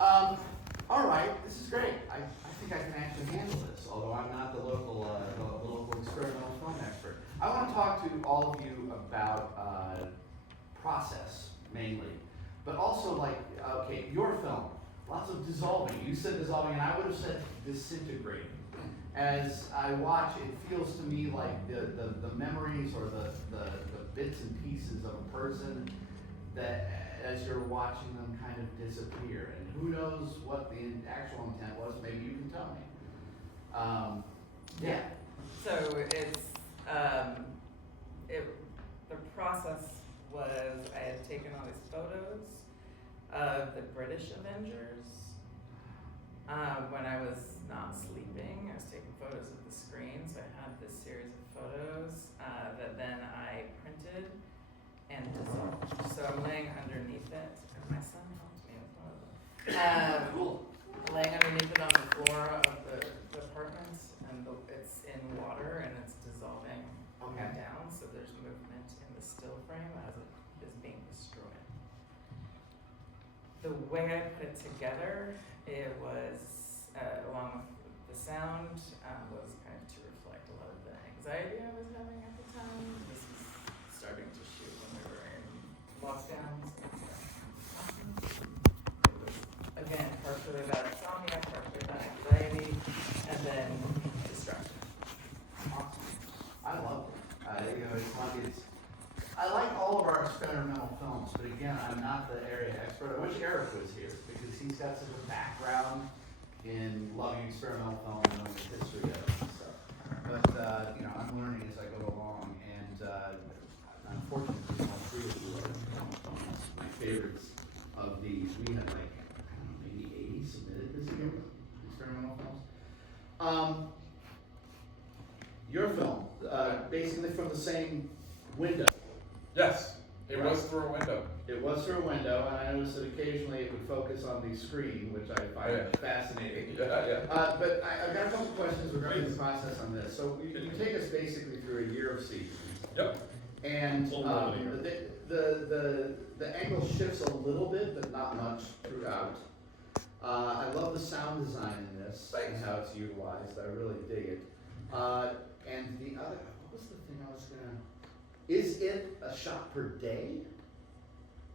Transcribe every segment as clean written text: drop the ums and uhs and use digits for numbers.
All right, this is great. I think I can actually handle this, although I'm not the local experimental film expert. I want to talk to all of you about process mainly, but also like, okay, your film, lots of dissolving. You said dissolving, and I would have said disintegrating. As I watch, it feels to me like the memories or the bits and pieces of a person that as you're watching them kind of disappear. And who knows what the actual intent was, maybe you can tell me. Yeah. So the process was I had taken all these photos of the British Avengers when I was not sleeping. I was taking photos of the screen, so I had this series of photos that then I printed and dissolved. So I'm laying underneath it, and my son helped me with one of them. Cool. Laying underneath it on the floor of the apartment, and it's in water and it's dissolving down, so there's movement in the still frame as it is being destroyed. The way I put it together, it was, along with the sound, was kind of to reflect a lot of the anxiety I was having at the time. This was starting to shoot when we were in lockdowns. It was, again, partially about insomnia, partially about anxiety, and then destruction. Awesome. I love it. I like all of our experimental films, but again, I'm not the area expert. I wish Eric was here because he's got such a background in loving experimental film and knowing the history of it and stuff. But I'm learning as I go along, and unfortunately, all three of you are my favorites of these. We had like maybe 80 submitted this year, experimental films. Your film, basically from the same window. Yes, it was through a window. It was through a window, and I noticed that occasionally it would focus on the screen, which I find fascinating. Yeah. But I've got a couple questions regarding the process on this. So you take us basically through a year of seasons. Yep. And the angle shifts a little bit, but not much throughout. I love the sound design in this and how it's utilized. I really dig it. And the other, what was the thing I was gonna? Is it a shot per day?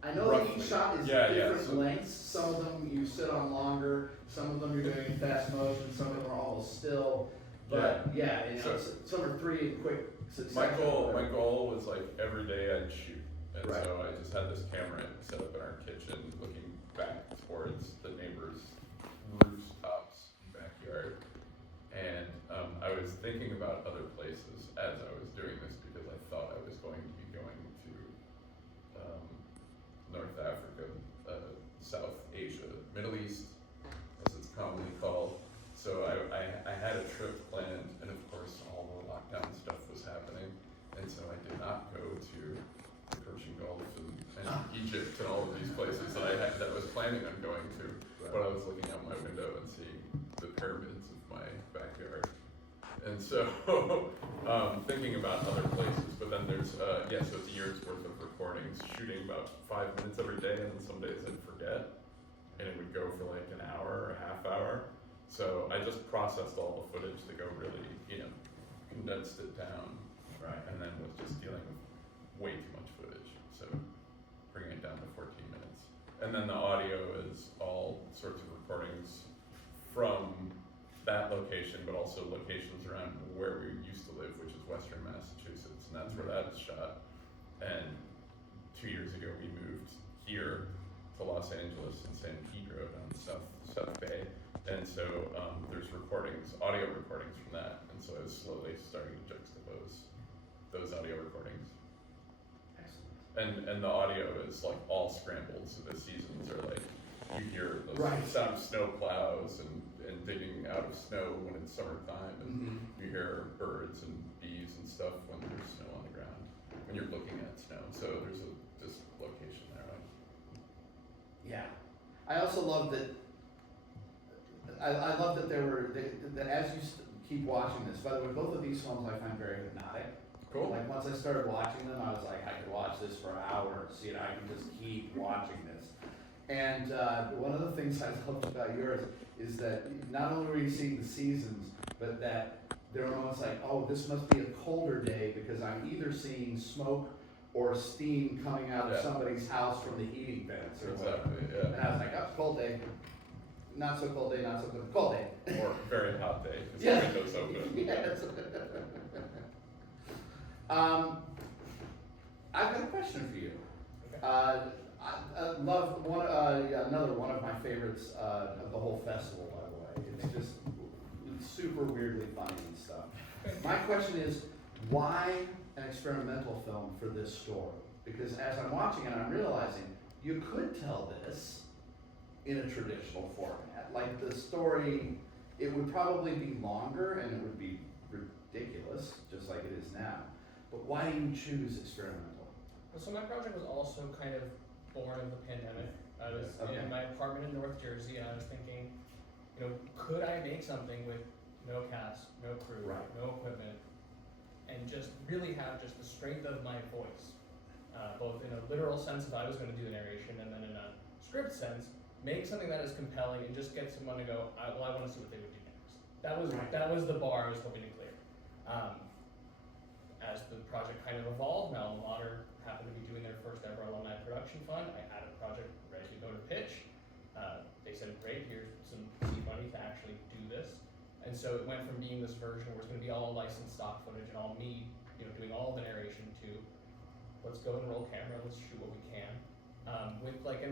I know that each shot is different lengths. Some of them you sit on longer. Some of them you're doing in fast motion. Some of them are almost still. But some are three in quick succession. My goal was like every day I'd shoot, and so I just had this camera set up in our kitchen, looking back towards the neighbors' rooftops, backyard, and I was thinking about other places as I was doing this because I thought I was going to be going to North Africa, South Asia, Middle East, as it's commonly called. So I had a trip planned, and of course all the lockdown stuff was happening, and so I did not go to the Persian Gulf and Egypt and all of these places that I was planning on going to. But I was looking out my window and seeing the pyramids of my backyard, and so thinking about other places. But then there's so it's a year's worth of recordings, shooting about 5 minutes every day, and then some days I'd forget, and it would go for like an hour or a half hour. So I just processed all the footage to go really, condensed it down, and then was just dealing with way too much footage. So bringing it down to 14 minutes. And then the audio is all sorts of recordings from that location, but also locations around where we used to live, which is Western Massachusetts, and that's where that is shot. And 2 years ago we moved here to Los Angeles and San Pedro down South Bay. And so there's audio recordings from that, and so I was slowly starting to juxtapose those audio recordings. Excellent. And the audio is like all scrambled, so the seasons are like, you hear the sound of snow plows and digging out of snow when it's summertime, and you hear birds and bees and stuff when there's snow on the ground, when you're looking at snow. So there's a location there, right? Yeah. I also love that. I love that that as you keep watching this. By the way, both of these films I find very hypnotic. Cool. Like once I started watching them, I was like, I could watch this for hours. I can just keep watching this. And one of the things I loved about yours is that not only were you seeing the seasons, but that they're almost like, oh, this must be a colder day because I'm either seeing smoke or steam coming out of somebody's house from the heating vents or whatever. Exactly, yeah. And I was like, oh, cold day. Not so cold day, not so good. Cold day. Or very hot day, because Yeah. the window's open. Yes. I've got a question for you. Okay. I love one, another one of my favorites of the whole festival, by the way. It's just super weirdly funny and stuff. My question is, why an experimental film for this story? Because as I'm watching it, I'm realizing you could tell this in a traditional format. Like the story, it would probably be longer and it would be ridiculous, just like it is now. But why do you choose experimental? So my project was also kind of born of the pandemic. I was in my apartment in North Jersey, and I was thinking, could I make something with no cast, no crew, no equipment, and just really have just the strength of my voice, both in a literal sense if I was going to do the narration, and then in a script sense, make something that is compelling and just get someone to go, I want to see what they would do next. That was the bar I was hoping to clear. As the project kind of evolved, now Mater happened to be doing their first ever alumni production fund. I had a project ready to go to pitch. They said, great, here's some seed money to actually do this. And so it went from being this version where it's going to be all licensed stock footage and all me, doing all the narration to let's go and roll camera, let's shoot what we can. With like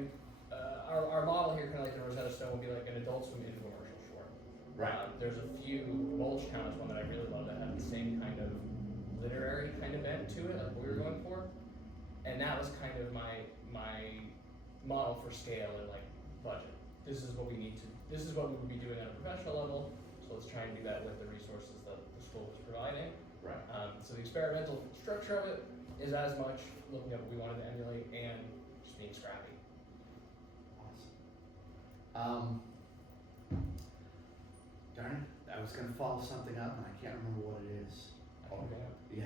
our model here, kind of like the Rosetta Stone, would be like an Adult Swim infomercial short. Right. There's a few, Mulch Town is one that I really love that had the same kind of literary kind of bent to it, like what we were going for. And that was kind of my model for scale and like budget. This is what we would be doing at a professional level, so let's try and do that with the resources that the school was providing. Right. So the experimental structure of it is as much looking at what we wanted to emulate and just being scrappy. Awesome. Darn it, I was gonna follow something up and I can't remember what it is. Yeah.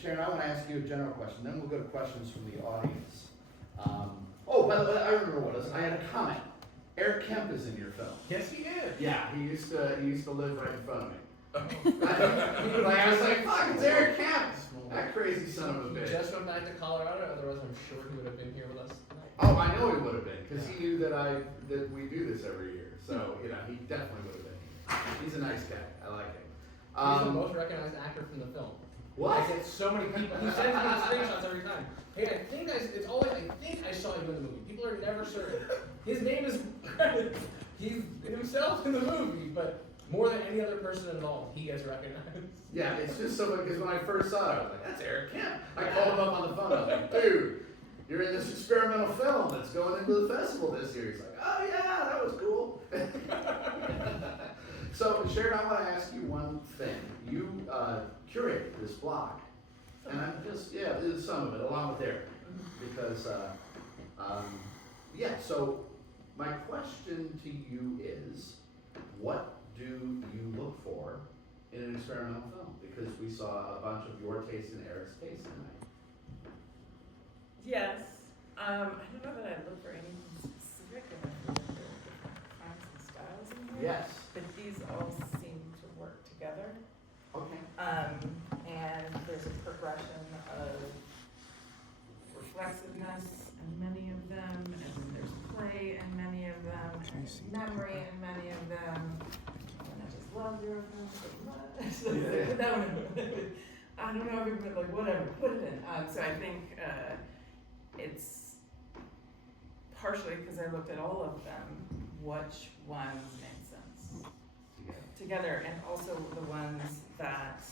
Sharon, I want to ask you a general question, then we'll go to questions from the audience. Oh, by the way, I remember what it was. I had a comment. Eric Kemp is in your film. Yes, he is. Yeah, he used to live right in front of me. I was like, fuck, it's Eric Kemp. That crazy son of a He bitch. just went back to Colorado, otherwise I'm sure he would have been here with us tonight. Oh, I know he would have been, because he knew that we do this every year. So, he definitely would have been. He's a nice guy. I like him. He's the most recognized actor from the film. What? I get so many people. He sends me the screenshots every time. Hey, I think I saw you in the movie. People are never certain. His name is he's himself in the movie, but more than any other person involved, he gets recognized. Yeah, it's just so because when I first saw it, I was like, that's Eric Kemp. I called him up on the phone. I was like, dude, you're in this experimental film that's going into the festival this year. He's like, oh yeah, that was cool. So, Sharon, I want to ask you one thing. You curated this blog, and I'm just, there's some of it, along with Eric, because, so my question to you is, what do you look for in an experimental film? Because we saw a bunch of your taste and Eric's taste tonight. Yes. I don't know that I look for anything specific, and I think there are different kinds and styles in here. Yes. But these all seem to work together. Okay. And there's a progression of reflexiveness in many of them, and then there's play in many of them, and memory in many of them. And I just love your film so much. No. I don't know if you're like, whatever, put it in. So I think it's partially because I looked at all of them, which ones made sense together, and also the ones that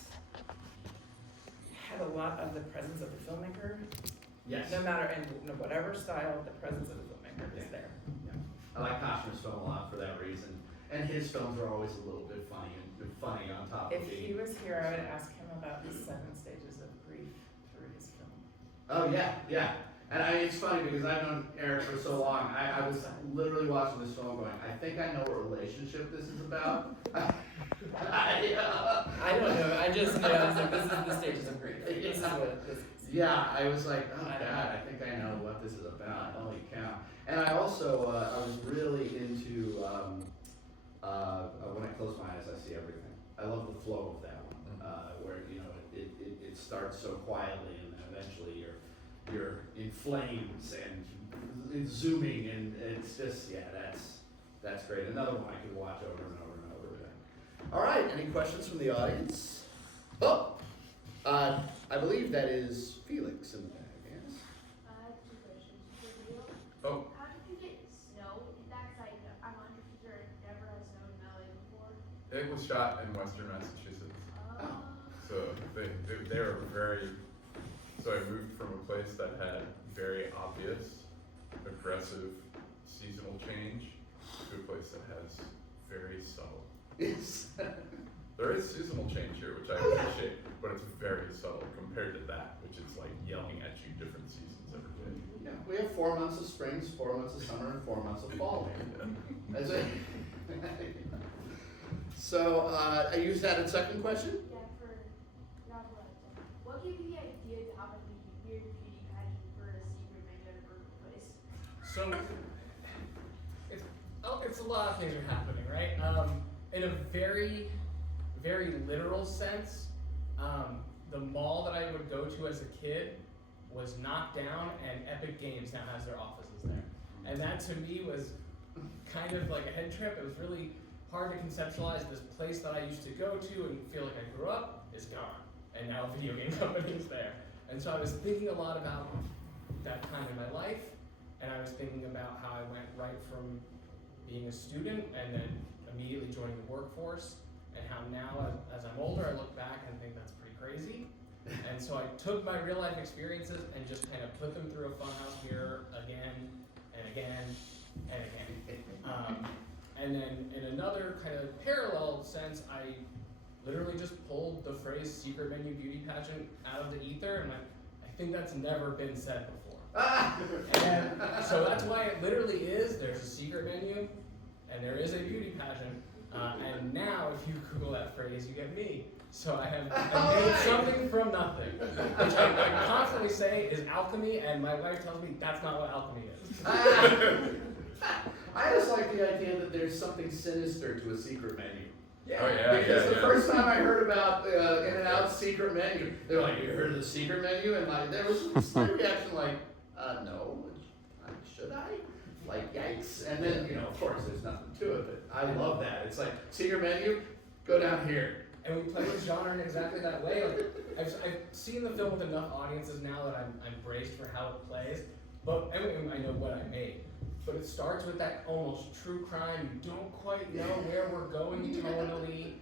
had a lot of the presence of the filmmaker. Yes. No matter, and whatever style, the presence of the filmmaker is there. Yeah. I like Koshner's film a lot for that reason. And his films are always a little bit funny and funny on top of If being. he was here, I would ask him about the 7 stages of grief through his film. Oh yeah. And it's funny because I've known Eric for so long. I was literally watching this film going, I think I know what relationship this is about. I don't know. I just know it's like, this is the stages of grief. This is what this is. Yeah, I was like, oh God, I think I know what this is about. Holy cow! And I also I was really into when I close my eyes, I see everything. I love the flow of that one, where it starts so quietly and then eventually you're in flames and it's zooming and it's just that's great. Another one I could watch over and over and over again. All right, any questions from the audience? Oh, I believe that is Felix in the back, yes? I have 2 questions for you. Oh, How did you get snow in that? Cause I'm on computer and never has snowed in LA before. it was shot in Western Massachusetts. Oh. So they were very, so I moved from a place that had very obvious, aggressive seasonal change to a place that has very subtle. Yes. There is seasonal change here, which I appreciate, but it's very subtle compared to that, which is like yelling at you different seasons every day. Yeah, we have 4 months of spring, 4 months of summer, and 4 months of fall here. That's it. So, you had a second question? Yeah, for not what. What gave you the idea to have a weird beauty pageant for a secret menu at a burger place? So it's a lot of things are happening, right? In a very, very literal sense, the mall that I would go to as a kid was knocked down, and Epic Games now has their offices there. And that to me was kind of like a head trip. It was really hard to conceptualize this place that I used to go to and feel like I grew up is gone, and now a video game company is there. And so I was thinking a lot about that time in my life, and I was thinking about how I went right from being a student and then immediately joining the workforce, and how now as I'm older I look back and think that's pretty crazy. And so I took my real life experiences and just kind of put them through a funhouse mirror again and again and again. And then in another kind of parallel sense, I literally just pulled the phrase secret menu beauty pageant out of the ether and went, I think that's never been said before. And so that's why it literally is, there's a secret menu and there is a beauty pageant. And now if you Google that phrase, you get me. So I made something from nothing, which I constantly say is alchemy, and my wife tells me that's not what alchemy is. I just like the idea that there's something sinister to a secret menu. Yeah. Oh, yeah, because yeah, the yeah. first time I heard about In-N-Out's secret menu, they're like, you heard of the secret menu? And like, there was a slight reaction like, no, should I? Like, yikes. And then, of course, there's nothing to it, but I love that. It's like, secret menu, go down here. And we play with genre in exactly that way. Like, I've seen the film with enough audiences now that I'm braced for how it plays. But I know what I made. But it starts with that almost true crime. You don't quite know where we're going tonally.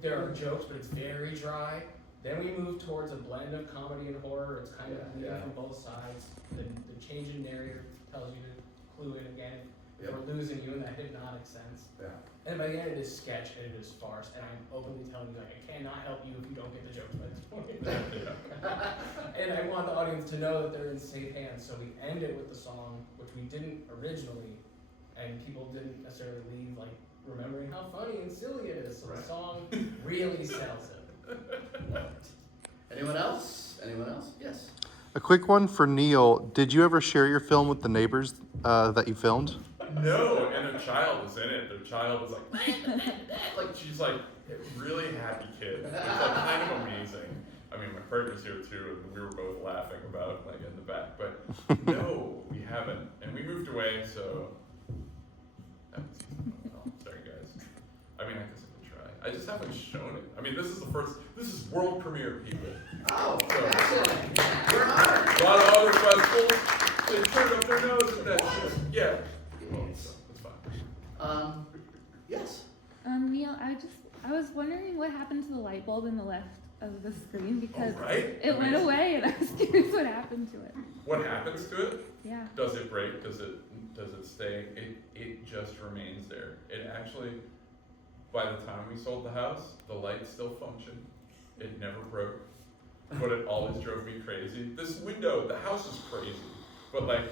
There are jokes, but it's very dry. Then we move towards a blend of comedy and horror. It's kind of bleeding from both sides. The change in narrative tells you to clue in again. Yep. We're losing you in that hypnotic sense. Yeah. And by the end, it is sketch and it is farce. And I'm openly telling you, I cannot help you if you don't get the jokes by this point. And I want the audience to know that they're in safe hands. So we end it with the song, which we didn't originally, and people didn't necessarily leave like remembering how funny and silly it is. So the song really sells it. Anyone else? Anyone else? Yes. A quick one for Neil. Did you ever share your film with the neighbors that you filmed? No, and their child was in it. Their child was like she's like a really happy kid. It's like kind of amazing. I mean, my partner's here too, and we were both laughing about like in the back. But no, we haven't, and we moved away. So, oh, sorry guys. I mean, I guess I could try. I just haven't shown it. I mean, this is the first. This is world premiere, people. Oh, So, excellent. We're honored. a lot of other festivals, they turn up their nose at that shit. Yeah. It's fine. Yes. Neil, I was wondering what happened to the light bulb in the left of the screen because Oh, right? it went away and I was curious what happened to it. What happens to it? Yeah. Does it break? Does it stay? It just remains there. It actually, by the time we sold the house, the light still functioned. It never broke, but it always drove me crazy. This window, the house is crazy, but like,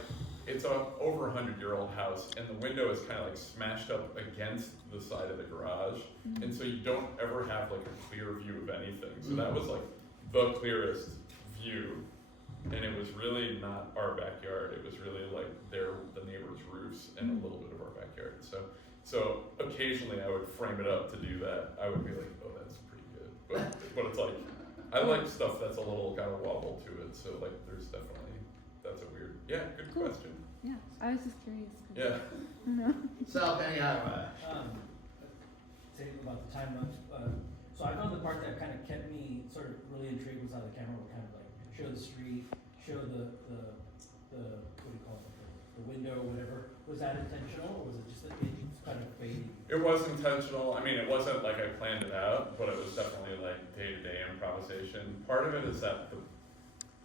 it's a over 100-year-old house, and the window is kind of like smashed up against the side of the garage, and so you don't ever have like a clear view of anything. So that was like the clearest view, and it was really not our backyard. It was really like the neighbors' roofs and a little bit of our backyard. So occasionally I would frame it up to do that. I would be like, oh, that's pretty good. But it's like, I like stuff that's a little got a wobble to it. So like, there's definitely, that's a weird, yeah, good Cool. question. Yeah, I was just curious. 'cause Yeah. I don't know. Sal, anyhow, Saying about the time lapse, so I found the part that kind of kept me sort of really intrigued was how the camera would kind of like show the street, show the what do you call it, the window, whatever. Was that intentional, or was it just that it kind of fading? It was intentional. I mean, it wasn't like I planned it out, but it was definitely like day-to-day improvisation. Part of it is that the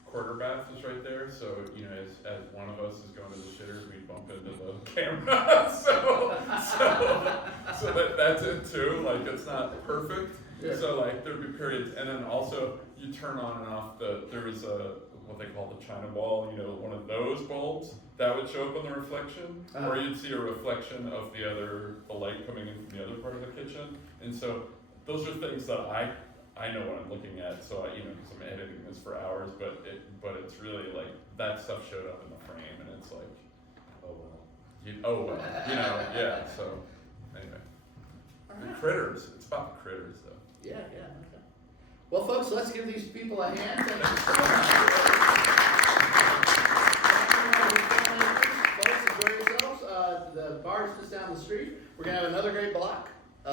quarter bath is right there, so you know, as one of us is going to the shitters, we bump into the camera. so that's it too. Like, it's not perfect. Yeah. So like there'd be periods, and then also you turn on and off there was what they call the China ball, you know, one of those bulbs that would show up on the reflection, or you'd see a reflection of the light coming in from the other part of the kitchen. And so those are things that I know what I'm looking at, so I, you know, because I'm editing this for hours, but it's really like that stuff showed up in the frame, and it's like, oh well, you know, yeah. So anyway, the critters. It's about the critters, though. yeah, okay. Well, folks, let's give these people a hand. Thank you so much. Folks, enjoy yourselves. The bar's just down the street. We're gonna have another great block in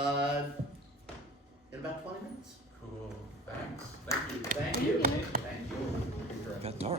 about 20 minutes. Cool. Thanks. Thank you. Thank you. Thank you. Thank you. Got dark.